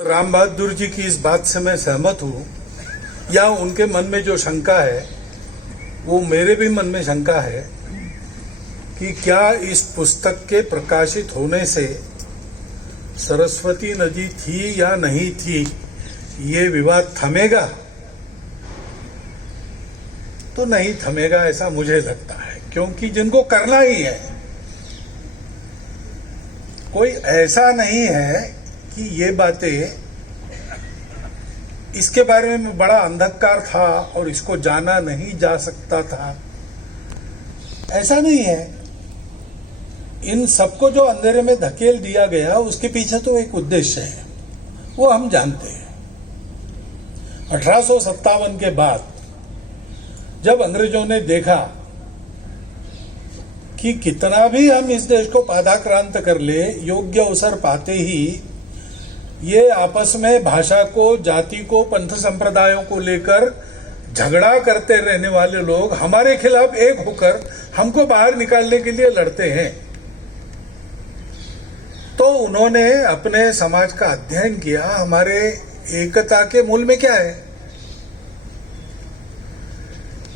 राम बहादुर जी की इस बात से मैं सहमत हूँ, या उनके मन में जो शंका है वो मेरे भी मन में शंका है कि क्या इस पुस्तक के प्रकाशित होने से सरस्वती नदी थी या नहीं थी, ये विवाद थमेगा? तो नहीं थमेगा ऐसा मुझे लगता है, क्योंकि जिनको करना ही है, कोई ऐसा नहीं है कि ये बातें, इसके बारे में बड़ा अंधकार था और इसको जाना नहीं जा सकता था, ऐसा नहीं है। इन सबको जो अंधेरे में धकेल दिया गया उसके पीछे तो एक उद्देश्य है, वो हम जानते हैं। 1857 के बाद जब अंग्रेजों ने देखा कि कितना भी हम इस देश को पादाक्रांत कर ले, योग्य अवसर पाते ही ये आपस में भाषा को, जाति को, पंथ संप्रदायों को लेकर झगड़ा करते रहने वाले लोग हमारे खिलाफ एक होकर हमको बाहर निकालने के लिए लड़ते हैं, तो उन्होंने अपने समाज का अध्ययन किया, हमारे एकता के मूल में क्या है,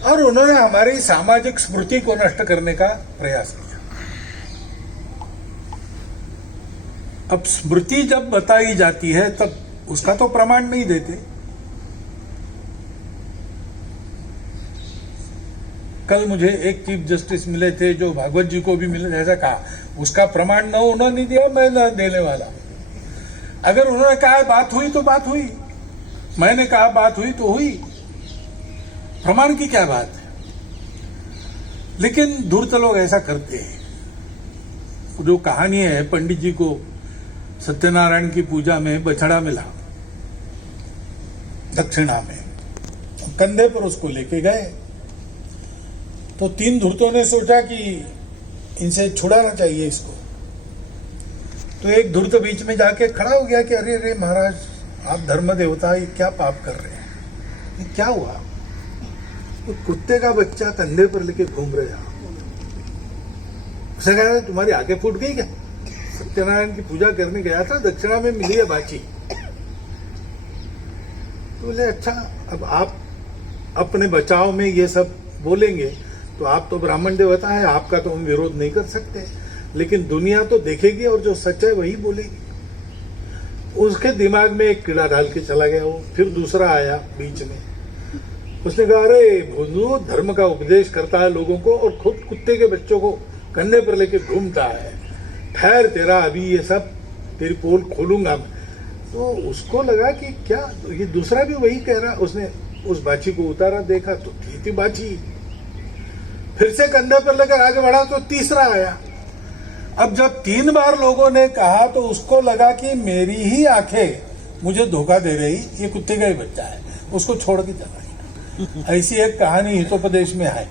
और उन्होंने हमारी सामाजिक स्मृति को नष्ट करने का प्रयास किया। अब स्मृति जब बताई जाती है तब उसका तो प्रमाण नहीं देते। कल मुझे एक चीफ जस्टिस मिले थे जो भागवत जी को भी मिले, ऐसा कहा उसका प्रमाण न उन्होंने दिया, मैं न देने वाला। अगर उन्होंने कहा बात हुई तो बात हुई, मैंने कहा बात हुई तो हुई, प्रमाण की क्या बात है। लेकिन धूर्त लोग ऐसा करते हैं। जो कहानी है, पंडित जी को सत्यनारायण की पूजा में बछड़ा मिला दक्षिणा में, कंधे पर उसको लेके गए, तो 3 धूर्तों ने सोचा कि इनसे छुड़ाना चाहिए इसको। तो एक धूर्त बीच में जाके खड़ा हो गया कि अरे अरे महाराज, आप धर्म देवता, ये क्या पाप कर रहे हैं, ये क्या हुआ? तो कुत्ते का बच्चा कंधे पर लेके घूम रहे हैं। उसने कहा तुम्हारी आंखें फूट गई क्या? सत्यनारायण की पूजा करने गया था, दक्षिणा में मिली है बाची। तो बोले अच्छा, अब आप अपने बचाव में ये सब बोलेंगे तो आप तो ब्राह्मण देवता है, आपका तो हम विरोध नहीं कर सकते, लेकिन दुनिया तो देखेगी और जो सच है वही बोलेगी। उसके दिमाग में एक कीड़ा डाल के चला गया वो। फिर दूसरा आया बीच में, उसने कहा अरे भोंदू, धर्म का उपदेश करता है लोगों को और खुद कुत्ते के बच्चों को कंधे पर लेके घूमता है, ठहर तेरा अभी ये सब, तेरी पोल खोलूंगा मैं। तो उसको लगा कि क्या, तो ये दूसरा भी वही कह रहा। उसने उस बाछी को उतारा, देखा तो थी बाछी। फिर से कंधे पर लेकर आगे बढ़ा तो तीसरा आया। अब जब 3 बार लोगों ने कहा तो उसको लगा कि मेरी ही आंखें मुझे धोखा दे रही, ये कुत्ते का ही बच्चा है, उसको छोड़ के चला गया। ऐसी एक कहानी हितोपदेश में है।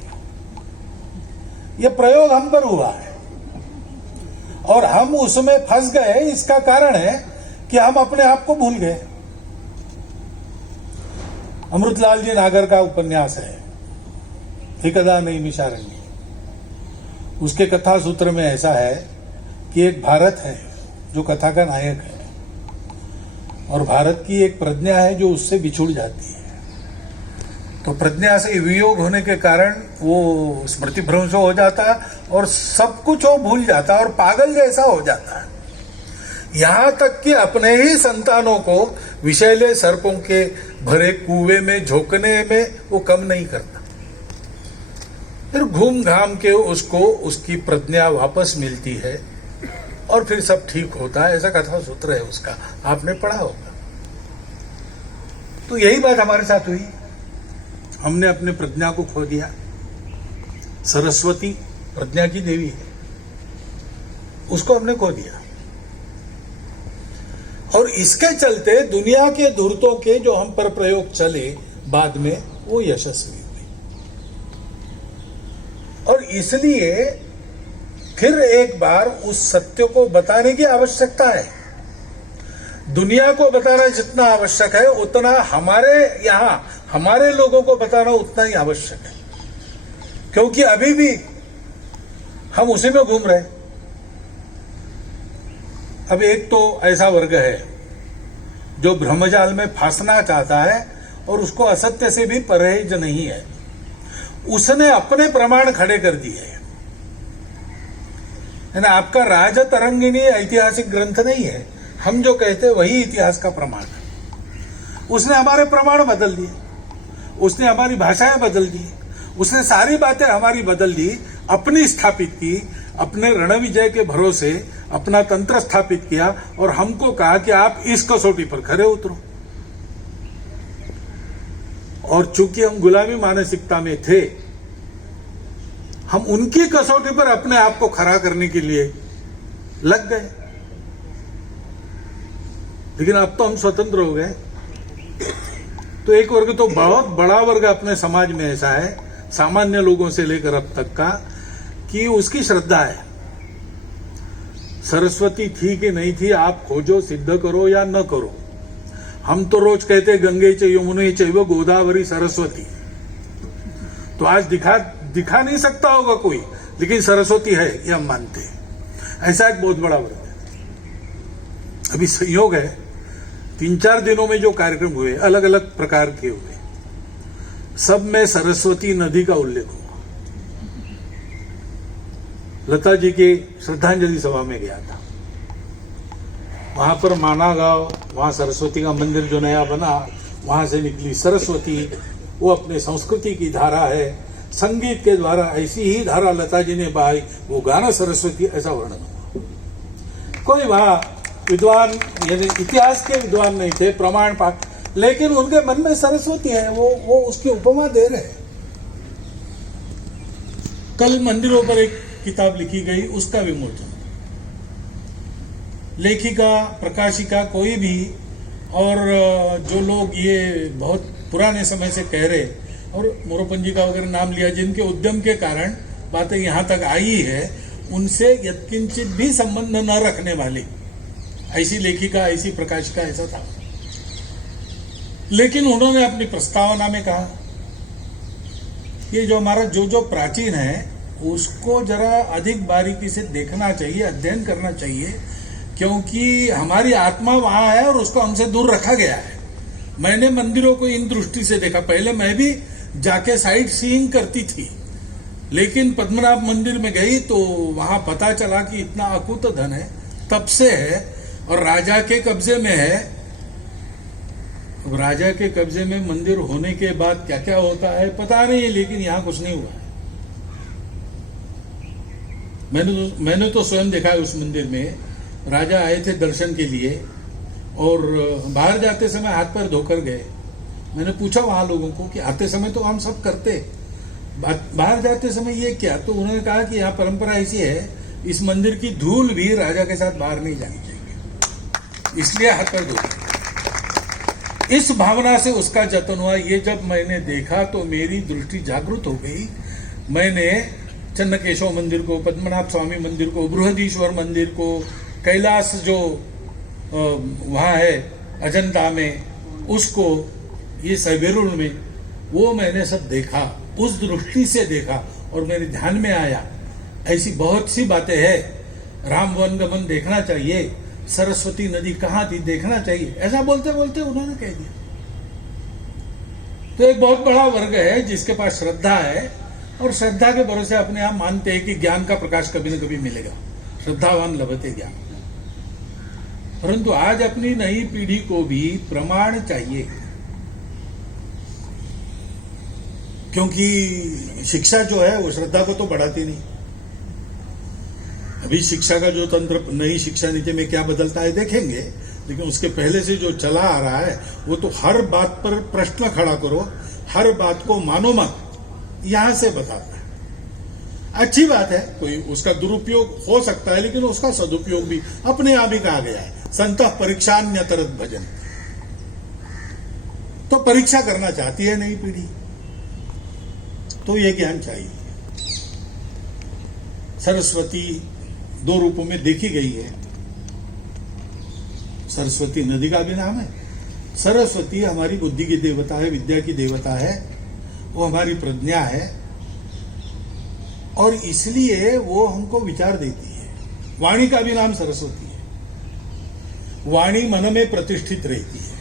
ये प्रयोग हम पर हुआ है और हम उसमें फंस गए। इसका कारण है कि हम अपने आप को भूल गए। अमृतलाल जी नागर का उपन्यास है एकदा नैमिषारण्य। उसके कथा सूत्र में ऐसा है कि एक भारत है जो कथा का नायक है, और भारत की एक प्रज्ञा है जो उससे बिछुड़ जाती है। तो प्रज्ञा से वियोग होने के कारण वो स्मृति भ्रंश हो जाता है और सब कुछ वो भूल जाता है और पागल जैसा हो जाता है। यहां तक कि अपने ही संतानों को विषैले सर्पों के भरे कुएं में झोंकने में वो कम नहीं करता। फिर घूम घाम के उसको उसकी प्रज्ञा वापस मिलती है और फिर सब ठीक होता है। ऐसा कथा सूत्र है उसका, आपने पढ़ा होगा। तो यही बात हमारे साथ हुई। हमने अपने प्रज्ञा को खो दिया। सरस्वती प्रज्ञा की देवी है, उसको हमने खो दिया। और इसके चलते दुनिया के धूर्तों के जो हम पर प्रयोग चले बाद में, वो यशस्वी हुए। और इसलिए फिर एक बार उस सत्य को बताने की आवश्यकता है। दुनिया को बताना जितना आवश्यक है, उतना हमारे यहां हमारे लोगों को बताना उतना ही आवश्यक है, क्योंकि अभी भी हम उसी में घूम रहे हैं। अब एक तो ऐसा वर्ग है जो भ्रमजाल में फंसना चाहता है और उसको असत्य से भी परहेज नहीं है, उसने अपने प्रमाण खड़े कर दिए है ना। आपका राजतरंगिणी ऐतिहासिक ग्रंथ नहीं है, हम जो कहते हैं वही इतिहास का प्रमाण है। उसने हमारे प्रमाण बदल दिए, उसने हमारी भाषाएं बदल दी, उसने सारी बातें हमारी बदल दी, अपनी स्थापित की, अपने रण विजय के भरोसे अपना तंत्र स्थापित किया और हमको कहा कि आप इस कसौटी पर खरे उतरो। और चूंकि हम गुलामी मानसिकता में थे, हम उनकी कसौटी पर अपने आप को खड़ा करने के लिए लग गए। लेकिन अब तो हम स्वतंत्र हो गए। तो एक वर्ग तो बहुत बड़ा वर्ग अपने समाज में ऐसा है, सामान्य लोगों से लेकर अब तक का, कि उसकी श्रद्धा है सरस्वती थी कि नहीं थी, आप खोजो, सिद्ध करो या न करो। हम तो रोज कहते गंगे च यमुने चैव गोदावरी सरस्वती। तो आज दिखा नहीं सकता होगा कोई, लेकिन सरस्वती है ये हम मानते हैं। ऐसा एक बहुत बड़ा वर्ग है। अभी संयोग है, 3-4 दिनों में जो कार्यक्रम हुए अलग अलग प्रकार के हुए, सब में सरस्वती नदी का उल्लेख हुआ। लता जी के श्रद्धांजलि सभा में गया था, वहां पर माना गांव, वहां सरस्वती का मंदिर जो नया बना, वहां से निकली सरस्वती। वो अपने संस्कृति की धारा है, संगीत के द्वारा ऐसी ही धारा लता जी ने बहाई, वो गाना सरस्वती, ऐसा वर्णन हुआ। कोई वहां विद्वान यानी इतिहास के विद्वान नहीं थे, प्रमाण पाठ, लेकिन उनके मन में सरस्वती है, वो उसकी उपमा दे रहे हैं। कल मंदिरों पर एक किताब लिखी गई, उसका विमोचन। लेखिका, प्रकाशिका, कोई भी, और जो लोग ये बहुत पुराने समय से कह रहे, और मोरोपंत जी का वगैरह नाम लिया, जिनके उद्यम के कारण बातें यहां तक आई है, उनसे यत्किंचित भी संबंध न रखने वाली ऐसी लेखिका, ऐसी प्रकाशिका, ऐसा था। लेकिन उन्होंने अपनी प्रस्तावना में कहा कि जो हमारा जो प्राचीन है उसको जरा अधिक बारीकी से देखना चाहिए, अध्ययन करना चाहिए, क्योंकि हमारी आत्मा वहां है और उसको हमसे दूर रखा गया है। मैंने मंदिरों को इन दृष्टि से देखा, पहले मैं भी जाके साइट सीइंग करती थी, लेकिन पद्मनाभ मंदिर में गई तो वहां पता चला कि इतना अकूत धन है, तब से है, और राजा के कब्जे में है। अब राजा के कब्जे में मंदिर होने के बाद क्या क्या होता है पता नहीं, लेकिन यहां कुछ नहीं हुआ है। मैंने तो स्वयं देखा है, उस मंदिर में राजा आए थे दर्शन के लिए और बाहर जाते समय हाथ पैर धोकर गए। मैंने पूछा वहां लोगों को कि आते समय तो हम सब करते, बाहर जाते समय ये क्या? तो उन्होंने कहा कि यहाँ परंपरा ऐसी है, इस मंदिर की धूल भी राजा के साथ बाहर नहीं जानी चाहिए, इसलिए हाथ पैर धोते। इस भावना से उसका जतन हुआ। ये जब मैंने देखा तो मेरी दृष्टि जागृत हो गई। मैंने चन्नकेशव मंदिर को, पद्मनाभ स्वामी मंदिर को, बृहदीश्वर मंदिर को, कैलाश जो वहां है अजंता में, उसको, ये सवेरुल में, वो मैंने सब देखा, उस दृष्टि से देखा और मेरे ध्यान में आया ऐसी बहुत सी बातें हैं। राम वन गमन देखना चाहिए, सरस्वती नदी कहाँ थी देखना चाहिए, ऐसा बोलते बोलते उन्होंने कह दिया। तो एक बहुत बड़ा वर्ग है जिसके पास श्रद्धा है और श्रद्धा के भरोसे अपने आप मानते हैं कि ज्ञान का प्रकाश कभी न कभी मिलेगा, श्रद्धावान लभते ज्ञान। परंतु आज अपनी नई पीढ़ी को भी प्रमाण चाहिए, क्योंकि शिक्षा जो है वो श्रद्धा को तो बढ़ाती नहीं। अभी शिक्षा का जो तंत्र नई शिक्षा नीति में क्या बदलता है देखेंगे, लेकिन उसके पहले से जो चला आ रहा है वो तो हर बात पर प्रश्न खड़ा करो, हर बात को मानो मत, यहां से बताता है। अच्छी बात है, कोई उसका दुरुपयोग हो सकता है, लेकिन उसका सदुपयोग भी अपने आप ही कहा गया है, संतः परीक्षान्यतरत भजन। तो परीक्षा करना चाहती है नई पीढ़ी, तो ये ज्ञान चाहिए। सरस्वती 2 रूपों में देखी गई है। सरस्वती नदी का भी नाम है। सरस्वती हमारी बुद्धि की देवता है, विद्या की देवता है, वो हमारी प्रज्ञा है और इसलिए वो हमको विचार देती है। वाणी का भी नाम सरस्वती है। वाणी मन में प्रतिष्ठित रहती है।